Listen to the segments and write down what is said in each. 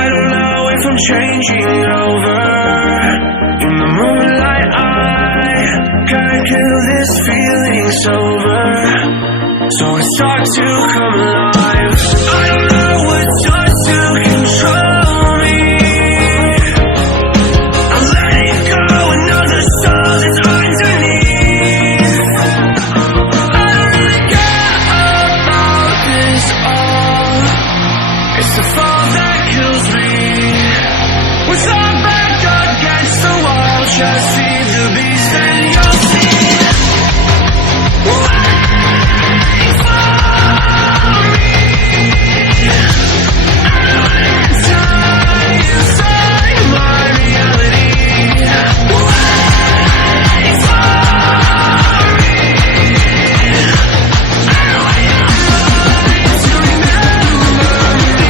I don't know if I'm changing over. In the moonlight I can't kill this feeling sober. So I start to come alive. I don't know what starts to control me. I let it go and know the soul that's underneath. I don't really care about this all. It's the fall that kills me. With our back against the wall, just feed the beast and you'll see. Wait for me. I don't have time inside my reality. Wait for me. I don't want to remember me.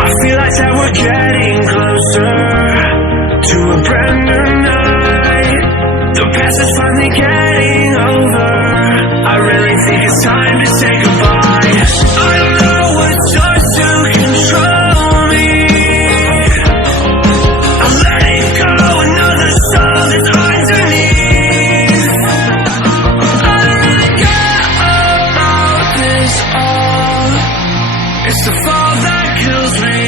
I feel like that we're getting closer to a brand new night. The past is finally getting over. I really think it's time to say goodbye. I don't know what starts to control me. I let it go and know the soul that's underneath. I don't really care about this all. It's the fall that kills me.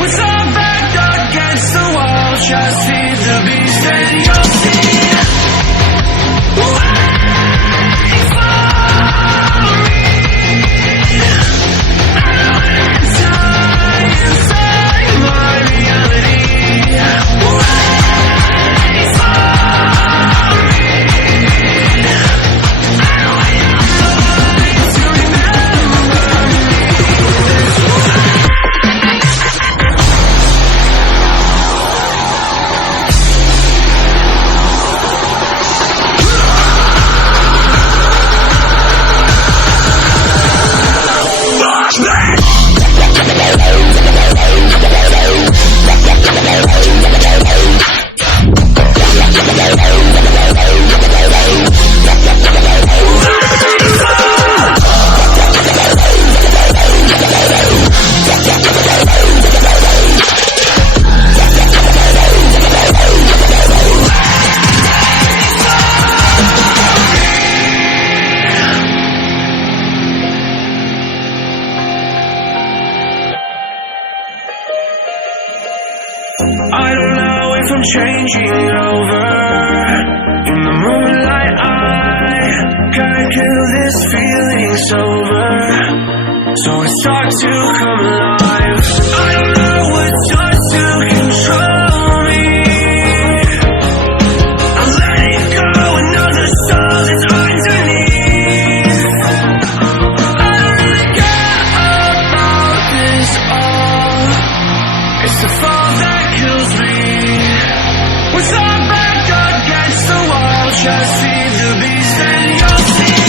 With our back against the wall, just feed the beast and you'll see. Wait for me. I don't have time inside my reality. Wait for me. I don't have to remember me. I don't know if I'm changing over. In the moonlight I can't kill this feeling sober. So I start to come alive. I don't know what starts to control me. I let it go and know the soul that's underneath. I don't really care about this all. It's the fall that kills me. With our back against the wall, just feed the beast and you'll see.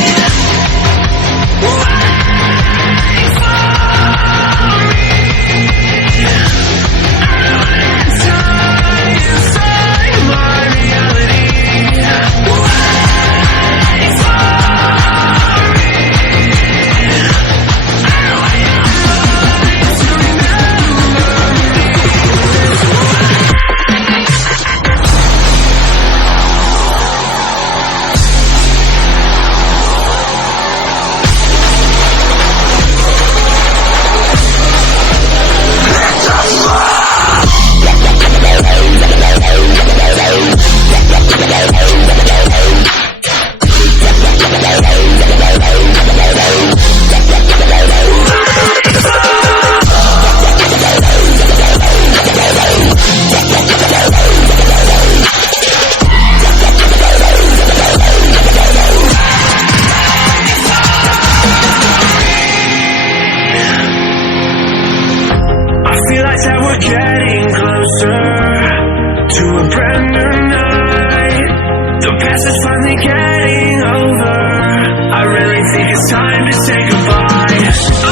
Wait for me. it's time to say goodbye.